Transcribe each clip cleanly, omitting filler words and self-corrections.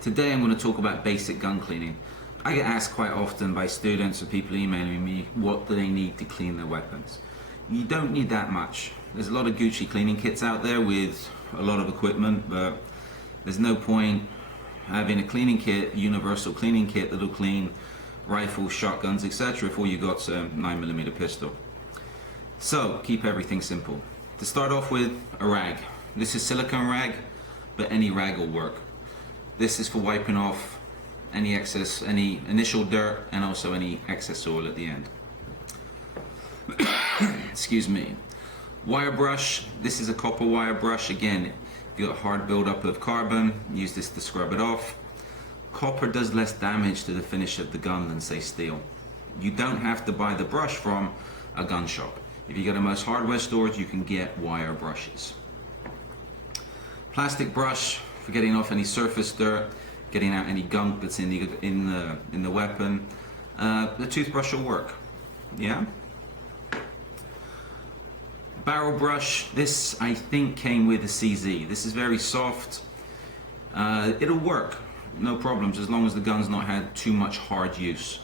Today I'm going to talk about basic gun cleaning. I get asked quite often by students or people emailing me, what do they need to clean their weapons? You don't need that much. There's a lot of Gucci cleaning kits out there with a lot of equipment, but there's no point having a cleaning kit, universal cleaning kit that'll clean rifles, shotguns, etc. if all you got's a 9mm pistol. So keep everything simple. To start off with, a rag. This is silicone rag, but any rag will work. This is for wiping off any excess, any initial dirt, and also any excess oil at the end. Excuse me. Wire brush. This is a copper wire brush. Again, if you've got a hard buildup of carbon, use this to scrub it off. Copper does less damage to the finish of the gun than, say, steel. You don't have to buy the brush from a gun shop. If you go to most hardware stores, you can get wire brushes. Plastic brush for getting off any surface dirt, getting out any gunk that's in the weapon. The toothbrush will work. Yeah. Barrel brush. This I think came with a CZ. This is very soft. It'll work, no problems, as long as the gun's not had too much hard use.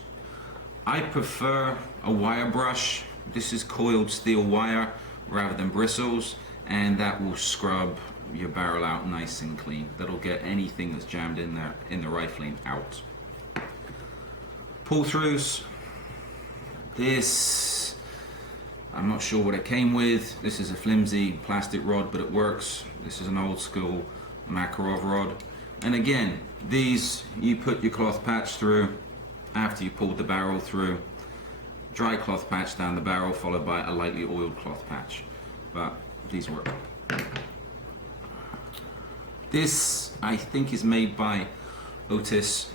I prefer a wire brush. This is coiled steel wire rather than bristles, and that will scrub your barrel out nice and clean. That'll get anything that's jammed in there in the rifling out. Pull throughs. This, I'm not sure what it came with. This is a flimsy plastic rod, but it works. This is an old school Makarov rod. And again, these you put your cloth patch through after you pulled the barrel through. Dry cloth patch down the barrel followed by a lightly oiled cloth patch. But these work. This I think is made by Otis,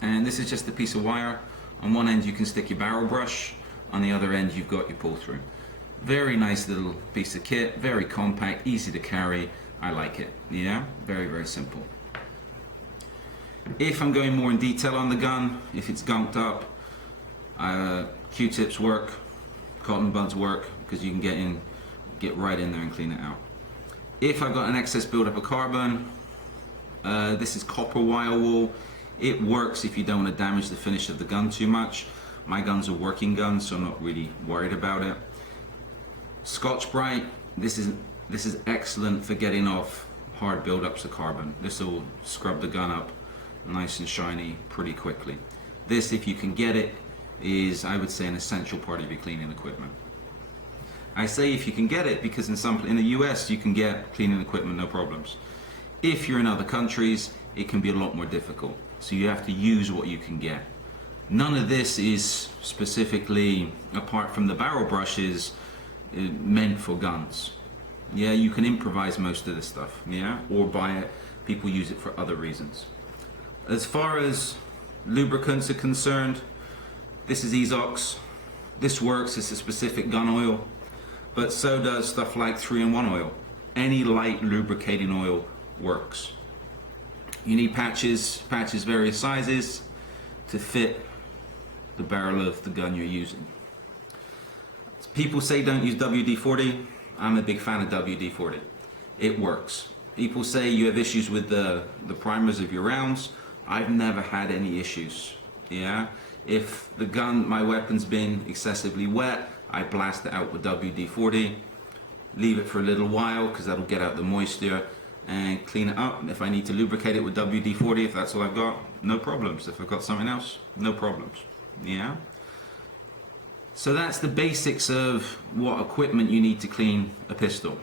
and this is just a piece of wire. On one end you can stick your barrel brush, on the other end you've got your pull through. Very nice little piece of kit, very compact, easy to carry. I like it. Yeah, very, very simple. If I'm going more in detail on the gun, if it's gunked up, Q-tips work, cotton buds work, because you can get right in there and clean it out. If I've got an excess buildup of carbon, this is copper wire wool. It works if you don't want to damage the finish of the gun too much. My gun's a working gun, so I'm not really worried about it. Scotch-Brite. This is excellent for getting off hard buildups of carbon. This will scrub the gun up nice and shiny pretty quickly. This, if you can get it, is, I would say, an essential part of your cleaning equipment. I say if you can get it because in the US you can get cleaning equipment no problems. If you're in other countries, it can be a lot more difficult. So you have to use what you can get. None of this is specifically, apart from the barrel brushes, meant for guns. Yeah, you can improvise most of this stuff, yeah, or buy it. People use it for other reasons. As far as lubricants are concerned, this is Ezox. This works. It's a specific gun oil, but so does stuff like 3-in-1 oil. Any light lubricating oil works. You need patches various sizes to fit the barrel of the gun you're using. People say don't use WD-40. I'm a big fan of WD-40. It works. People say you have issues with the primers of your rounds. I've never had any issues. Yeah. If the gun, my weapon's been excessively wet, I blast it out with WD-40, leave it for a little while because that'll get out the moisture, and clean it up. If I need to lubricate it with WD-40, if that's all I've got, no problems. If I've got something else, no problems. Yeah? So that's the basics of what equipment you need to clean a pistol.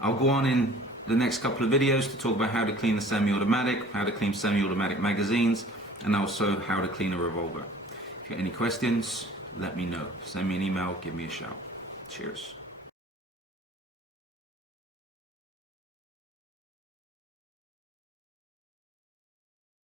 I'll go on in the next couple of videos to talk about how to clean the semi-automatic, how to clean semi-automatic magazines, and also how to clean a revolver. If you have any questions, let me know. Send me an email, give me a shout. Cheers.